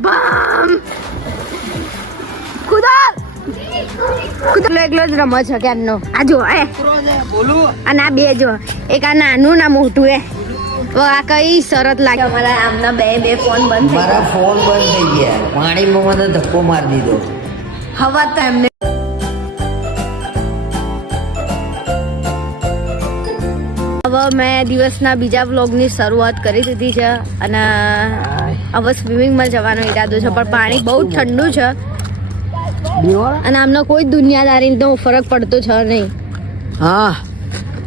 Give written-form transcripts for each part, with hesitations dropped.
બમ ખુદા એકલો જ રમો છો ક્યારનો. આ જો અને આ બે જો, એક આ નાનું ના મોટું આ કઈ શરત લાગે. અમારા આમના બે ફોન બંધ, મારા ફોન બંધ થઈ ગયા. પાણીમાં મને ધક્કો મારી દીધો. હવા તો એમને હવે મેં દિવસના બીજા વ્લોગની શરૂઆત કરી દીધી છે અને હવે સ્વિમિંગમાં જવાનો ઈરાદો છે, પણ પાણી બહુ ઠંડુ છે અને આમને કોઈ દુનિયાદારી તો ફરક પડતો છે નહીં. હા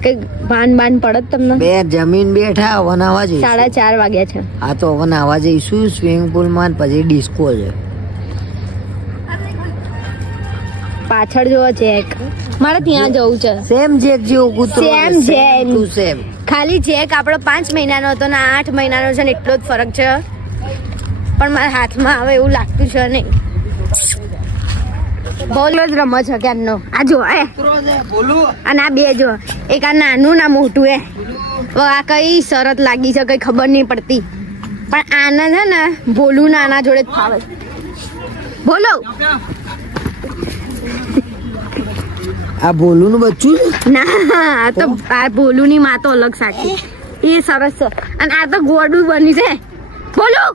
કઈ ભાન પડત તમને? બે જમીન બેઠા હવે નાવા જઈશું. 4:30 વાગ્યા છે. હા તો હવે નાવા જઈશું સ્વિમિંગ પુલમાં, પછી ડિસ્કો છે પાછળ જોવો ચેક. મારે ત્યાં જવું છે. સેમ જેક જેવો કૂતરો. Sam Jack. સેમ. ખાલી ચેક આપણો 5 મહિનાનો હતો ને 8 મહિનાનો છે ને એટલો જ ફરક છે, પણ મારા હાથમાં હવે એવું લાગતું છે નહીં. બોલો જ રમો છો ક્યારનો. આ જો અને આ બે જો, એક આ નાનું ના મોટું આ કઈ શરત લાગી છે કઈ ખબર નહીં પડતી, પણ આના છે ને ભોલું ના આના જોડે જ ફાવે. બોલો આ ભોલું નું બચ્ચું ના, આ તો આ ભોલું ની માં તો અલગ સાચી, એ સરસ છે. અને આ તો ગોડું બની છે. બોલું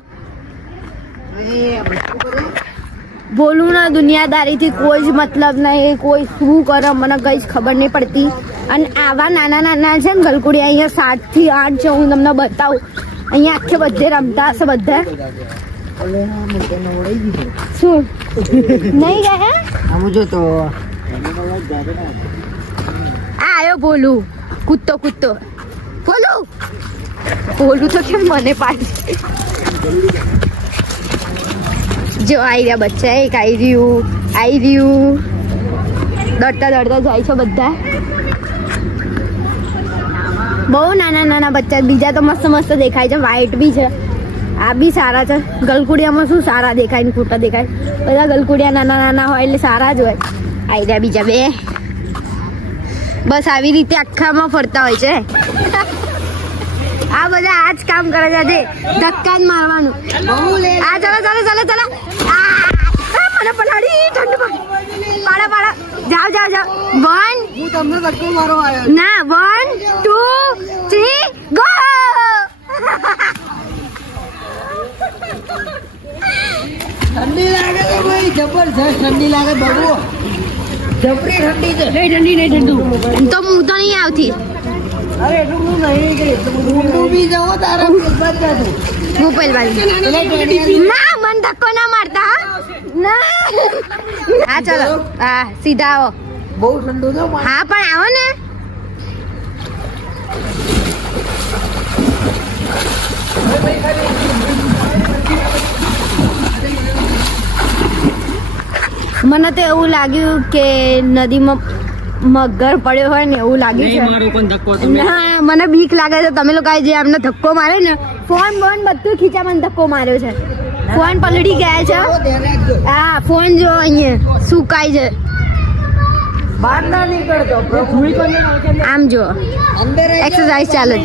બોલું ના દુનિયાદારીથી કોઈ જ મતલબ નહીં, કોઈ શું કરે મને કઈ જ ખબર નહીં પડતી. અને આવા નાના નાના છે ને ગલકુડી અહીંયા 7 થી 8 છે, હું તમને બતાવું. અહીંયા આખે બધે રમતા હશે બધા. શું નહીં ગયા આમ જો તો આયો ભોલું કૂદતો ભોલું તો કેમ મને પાડી. જો આવી રહ્યા બચ્ચા, એક આવી રહ્યું દોડતા જાય છે બધા. બહુ નાના બચ્ચા, બીજા તો મસ્ત દેખાય છે, વ્હાઈટ બી છે. આ બી સારા છે. ગલકુડિયામાં શું સારા દેખાય ને ખોટા દેખાય? બધા ગલકુડિયા નાના હોય એટલે સારા જ હોય. આવી રહ્યા બીજા બે. બસ આવી રીતે આખામાં ફરતા હોય છે. આ બધા આ જ કામ કરે છે, ધક્કા જ મારવાનું. આ ચાલો મને પલાડી ઠંડુ પાડા જાઓ 1 હું તમને ધક્કો મારો આવ્યો ના 1 2 3 ગો. ઠંડી લાગે છે ભાઈ, જબરજસ્ત ઠંડી લાગે. બબુ જબરી ઠંડી છે. નહીં ઠંડુ તો હું તો નહીં આવતી. અરે એટલું હું નહીં કે ઊંડું બી જાઓ તારા પેટમાં જ જાતું. હું પહેલવાન ના, મન ધક્કો ના મારતા ના. હા ચલો, હા સીધા આવો. બહુ ઠંડુ છે. હા પણ આવો ને. મને તો એવું લાગ્યું કે નદીમાં મગર પડ્યો હોય ને એવું લાગ્યું છે. ના મને બીક લાગે છે. તમે લોકો જે અમને ધક્કો માર્યો ને, ફોન બધું ખીચામાં ધક્કો માર્યો છે. ફોન પલળી ગયા છે. હા ફોન જો અહીંયા સુકાય છે. બહાર ના નીકળતો. આમ જો એક્સરસાઇઝ ચાલે.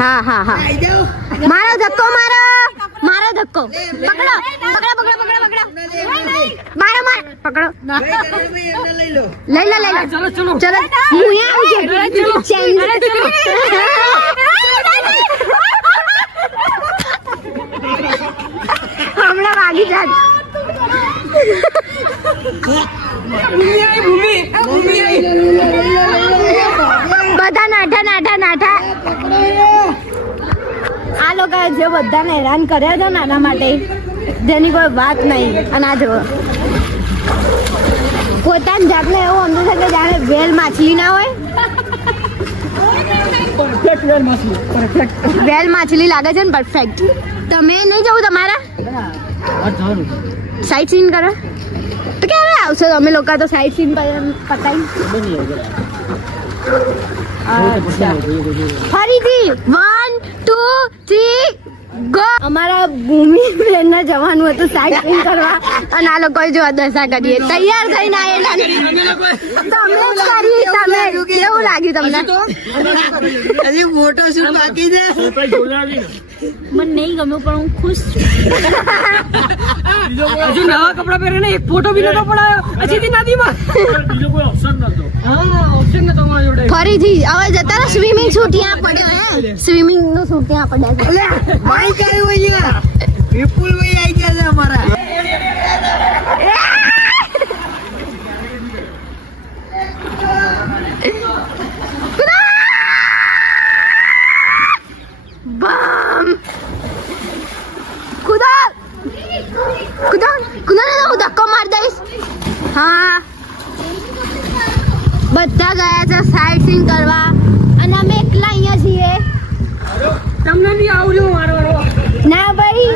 હા મારો ધક્કો મારો ધક્કો પકડો મારો પકડો. લઈ લો ચલો હું હમણાં વાગી જાત. બધા નાઠા આ લોકો જે બધાને હેરાન કર્યા છે નાના માટે, જેની કોઈ વાત નહીં. અને આ જો પોતાની જાતને એવું સમજે છે કે જાણે વેલ માછલી ના હોય. વેલ માછલી લાગે છે ને પરફેક્ટ. તમે નહીં જવું તમારા સાઈડ સીન કરો તો ક્યારે આવશો તમે લોકો? તો સાઈડ સીન પતાવી ફરીથી 1 2 3 અમારા ભૂમિબેન ના જવાનું હતું સાઈડ સીન કરવા અને આ લોકો જો દશા કરીએ તૈયાર થઈને આવેલા તમે જ કરી તમે કેવું લાગ્યું તમને હજી ફોટોશૂટ બાકી છે મને નહીં ગમ્યું પણ હું ખુશ છું હજુ નવા કપડા પહેરીને એક ફોટો બી નતો પડાયો હજી નદીમાં બીજો કોઈ ઓપ્શન નતો હા ઓપ્શન નતો મારા જોડે ફરીથી હવે જતા રહો સ્વિમિંગ શૂટ ત્યાં પડ્યો હે સ્વિમિંગ નો શૂટ ત્યાં પડ્યા છે ભાઈ કયું અહીંયા વિપુલ ભાઈ આવી ગયા છે અમારા બમ કુદાલ કુદાલ કુદાલ ને હું ધક્કો માર દઈશ હા બધા ગયા છે સાઈડ સીન કરવા અને અમે એકલા અહીંયા છીએ તમને બી આવજો મારો ના ભાઈ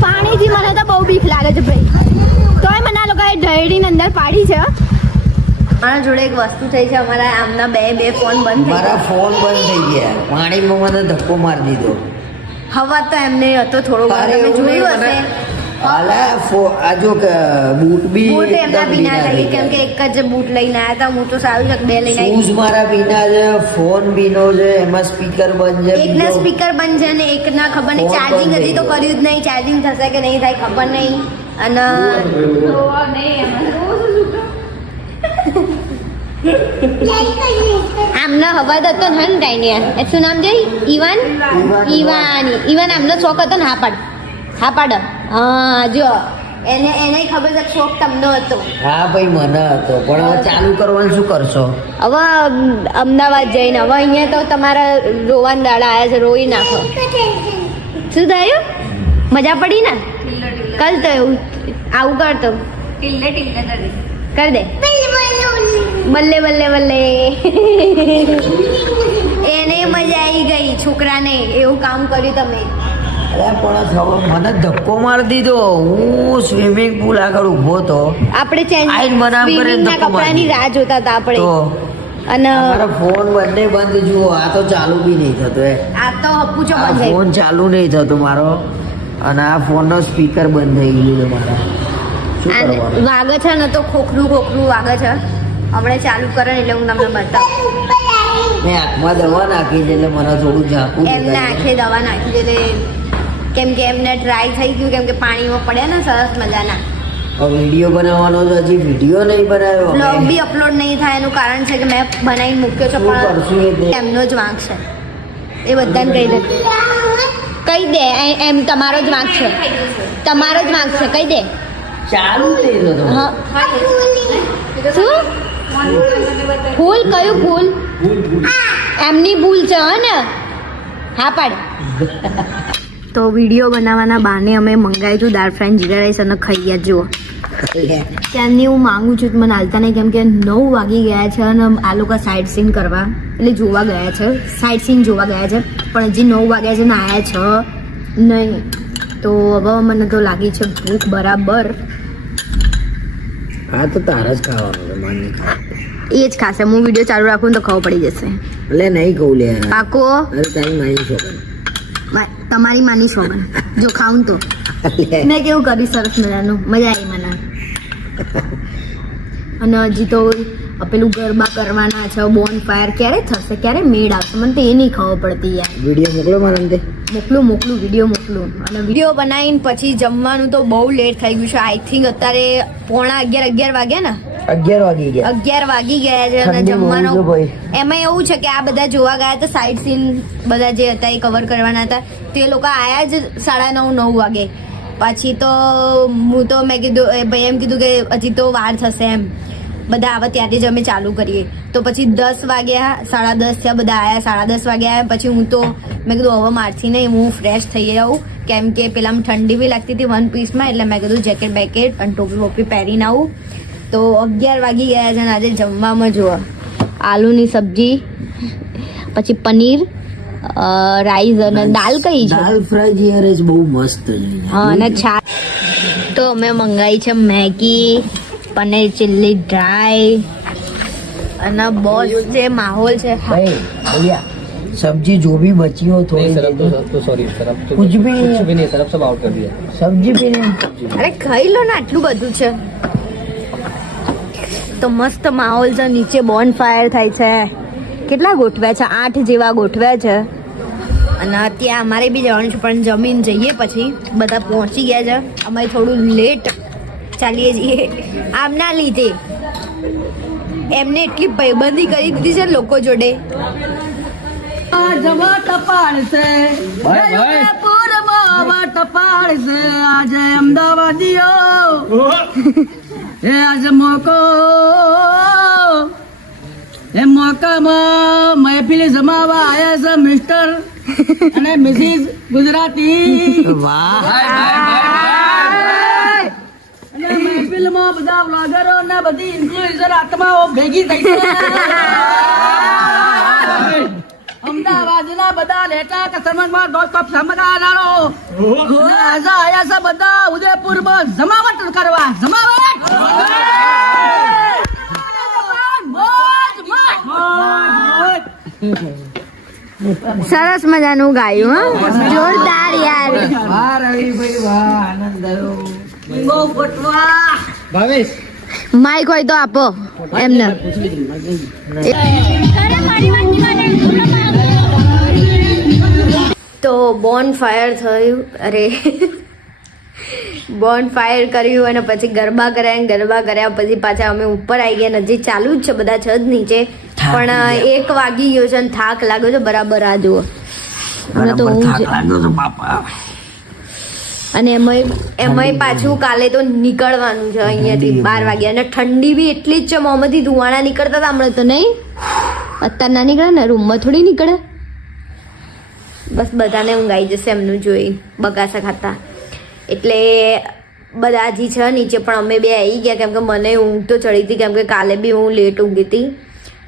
પાણીથી મને તો બહુ બીક લાગે છે ભાઈ તોય મને આ લોકોએ ઢળીને અંદર પાડી છે મારા જોડે એક વસ્તુ થઈ છે અમારા આમના બે ફોન બંધ થઈ મારા ફોન બંધ થઈ ગયા પાણીમાં મને ધક્કો મારી દીધો હવા તો એમને હતો થોડો અરે તમે એવું જોયું નહીં, હશે આલા આ જો કે બૂટ બી બૂટ એમના એકદમ ભીના ભીના થઈ થઈ કેમ કે ગયા. એક જ બૂટ લઈને આવ્યા હતા હું તો સારું છે કે બે લઈને આવી શૂઝ મારા ભીના છે ફોન ભીનો છે એમાં સ્પીકર બંધ છે એકના બીજો સ્પીકર બંધ છે ને એકના ખબર નહીં ફોન ચાર્જિંગ બંધ હજી તો થઈ કર્યું જ નહીં ચાર્જિંગ થશે કે નહીં થાય ખબર નહીં અને આમનો હવાદ હતો ને ટાઈનિયા શું નામ છે ઈવાન ઈવાન આમનો શોખ હતો ને હા પાડ હા જો એને ખબર છે શોખ તમને હતો હા ભાઈ મને હતો પણ હવે ચાલુ કરવાનું શું કરશો હવે અમદાવાદ જઈને હવે અહીંયા તો તમારા રોવાન દાડા આવ્યા છે રોઈ નાખો શું થયું મજા પડી ને કલ તો એવું આવું કરતો કર દે બલ્લે બલ્લે બલ્લે એને મજા આવી ગઈ છોકરાને એવું કામ કર્યું તમે અરે પણ હવે મને ધક્કો મારી દીધો હું સ્વિમિંગ પૂલ આગળ ઊભો હતો આપણે ચેન્જ આઈને મને આમ કરીને સ્વિમિંગના ધક્કો મારી કપડાની રાહ જોતા હતા આપણે તો અને મારા ફોન બંને બંધ જુઓ આ તો ચાલુ બી નહીં થતો આ તો પૂછો આ બંધ ફોન ચાલુ નહીં થતો મારો અને આ ફોનનો સ્પીકર બંધ થઈ ગયું છે મારા શું કરવાનું વાગે છે ને તો ખોખરું વાગે છે હમણાં ચાલુ કરે ને એટલે હું તમને બતાવું મેં આંખમાં દવા નાખી છે એટલે મને થોડું ઝાંખું એમને દેખાય છે. આંખે દવા નાખી દે કેમ કે એમને ટ્રાય થઈ ગયું કેમ કે પાણીમાં પડ્યા ને સરસ મજાના હવે વિડીયો બનાવવાનો તો હજી વિડીયો નહીં બનાવ્યો બ્લોગ અમે. બી અપલોડ નહીં થાય એનું કારણ છે કે મેં બનાવીને મૂક્યો છે શું કરશું એ પણ તે? એમનો જ વાંક છે એ બધાને કહી દે કહી દે એમ તમારો જ વાંક છે તમારો જ વાંક છે કહી દે ચાલુ થઈ જતો હા શું ફૂલ કયું ફૂલ એમની ભૂલ છે હે ને હા પાડ તો વિડીયો બનાવવાના બહાને અમે મંગાવ્યું હતું દાળ ફ્રાય જીરા રાઈસ અને ખાઈ જુઓ ત્યાંની હું માંગુ છું મને હાલતા નહીં કેમ કે 9 વાગી ગયા છે અને આ લોકો સાઈડ સીન કરવા એટલે જોવા ગયા છે સાઈડ સીન જોવા ગયા છે પણ હજી 9 વાગ્યા છે ને આવ્યા છે નહીં તો હવે મને તો લાગી છે ભૂખ બરાબર હા તો તારા જ ખાવાનું છે માની એ જ ખાશે હું વિડીયો ચાલુ રાખું ને તો ખબર પડી જશે એટલે નહીં કહું લે પાકો અરે તારી માની છો તમારી માની શોભન જો ખાઉં તો મેં કેવું કર્યું સરસ મજાનું મજા આવી મને અને હજી તો પેલું ગરબા કરવાના છે બોન ફાયર ક્યારે થશે ક્યારે મેળ આવશે મને તો એ નહીં ખબર પડતી યાર વિડીયો મોકલો મારા અંતે મોકલું વિડીયો મોકલું અને વિડીયો બનાવીને પછી જમવાનું તો બહુ લેટ થઈ ગયું છે આઈ થિંક અત્યારે 11:30 વાગ્યા ને 11 વાગી ગયા 11 વાગી ગયા છે અને ઠંડી બહુ છે જમવાનું ભાઈ. એમાં એવું છે કે આ બધા જોવા ગયા હતા સાઈડ સીન બધા જે હતા એ કવર કરવાના હતા તે લોકો આયા જ 9:30 વાગે પછી તો હું તો મેં કીધું ભાઈ એમ કીધું કે હજી તો વાર થશે એમ બધા આવે ત્યારે જ અમે ચાલુ કરીએ તો પછી 10 વાગ્યા 10:30 થયા બધા આયા 10:30 વાગ્યા આવ્યા પછી હું તો મેં કીધું હવે મારથી નહીં હું ફ્રેશ થઈ જાઉં કેમ કે પેલા ઠંડી બી લાગતી હતી વન પીસમાં એટલે મેં કીધું જેકેટ બેકેટ અને ટોપી વોપી પહેરીને આવું તો 11 વાગી ગયા છે અને આજે જમવામાં જુઓ આલુની સબ્જી પછી પનીર રાઈસ અને દાલ કઈ છે દાલ ફ્રાય જે યાર બહુ મસ્ત છે હા અને છાશ તો અમે મંગાવી છે મેગી પનીર ચીલી ડ્રાય અને બોસ જે માહોલ છે ભાઈ ભૈયા सब्जी जो भी बची हो थोड़ी नहीं सर, दे अब दो। तो सॉरी सर, अब तो कुछ भी- कुछ भी नहीं सर, अब सब आउट कर दिया। सब्जी भी नहीं। અરે ખાઈ લો ને, આટલું બધું છે તો મસ્ત માહોલ છે. નીચે બોન ફાયર થાય છે. કેટલા ગોઠવ્યા છે? 8 જેવા ગોઠવ્યા છે. અને ત્યાં અમારે બી જવાનું છે, પણ જમીન જઈએ પછી. બધા પહોંચી ગયા છે. અમે થોડું લેટ ચાલીએ છીએ આમના લીધે. એમને એટલી પૈબંધી કરી દીધી છે લોકો જોડે. જવા ટપાલ છે ભાઈ, ભાઈ. પૂરમાં ટપાલ છે આજે અમદાવાદીઓ એ આજે મોકામાં મહેફિલ જમાવા આયા છે મિસ્ટર અને મિસિસ ગુજરાતી. वाह અને મહેફિલમાં બધા બ્લોગરો ને બધી ઇન્ફ્લુએન્સર આત્માઓ ભેગી થઈ છે. અમદાવાદના બધા નેતા કસ્ટમરમાં ડોટ સમજાવનારો આજે આયા છે બધા ઉદયપુરમાં જમાવટ કરવા. જમાવટ સરસ મજાનું ગાયું. હા, જોરદાર યાર. वाह रविभाई वाह आनंद आयो ઈંગો ફોટવા भावेश માઈક હોય તો આપો એમને. તો બોન ફાયર થયું. અરે બોન ફાયર કર્યું અને પછી ગરબા કર્યા પછી પાછા અમે ઉપર આવી ગયા. નજીક ચાલુ જ છે, બધા છે જ નીચે. પણ 1 વાગી ગયો છે અને થાક લાગ્યો છે બરાબર. આ જુઓ, મને તો ઊંઘ थाक लाग्यो तो पापा અને એમાંય પાછું કાલે તો નીકળવાનું છે અહીંયાથી 12 વાગ્યા. અને ઠંડી બી એટલી જ છે. મોંમાંથી ધુવાણા નીકળતા હતા હમણાં તો નહીં. અત્યારે ના નીકળે ને, રૂમમાં થોડી નીકળે. બસ બધાને ઊંઘ આવી જશે એમનું જોઈ બગાસા ખાતા. એટલે બધા હજી છે નીચે, પણ અમે બે આવી ગયા કેમ કે મને ઊંઘ તો ચડી હતી, કેમ કે કાલે બી હું લેટ ઊંઘી હતી.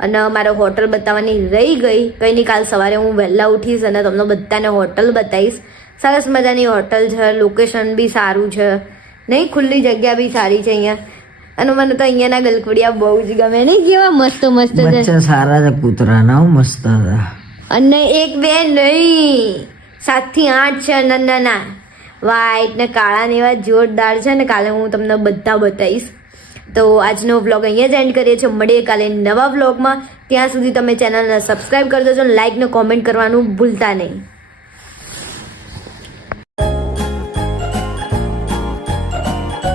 અને મારે હોટલ બતાવવાની રહી ગઈ. કંઈ નહીં, કાલ સવારે હું વહેલા ઉઠીશ અને તમને બધાને હોટલ બતાવીશ. સરસ મજાની હોટલ છે, લોકેશન બી સારું છે, નહીં ખુલ્લી જગ્યા બી સારી છે અહીંયા. અને મને તો અહીંયાના ગલકુડિયા બહુ જ ગમે. નહીં કેવા મસ્ત મસ્ત છે. बच्चा सारा था कुतरा ना मस्त था અને 1 2 નહીં, 7 થી 8 છે નાના. વ્હાઈટ ને કાળા ને એવા જોરદાર છે ને. કાલે હું તમને બધા બતાવીશ. તો આજનો વ્લોગ અહીંયા જ એન્ડ કરીએ છીએ. મળીએ કાલે નવા વ્લોગમાં. ત્યાં સુધી તમે ચેનલને સબસ્ક્રાઈબ કરી દેજો, લાઈક ને કોમેન્ટ કરવાનું ભૂલતા નહીં.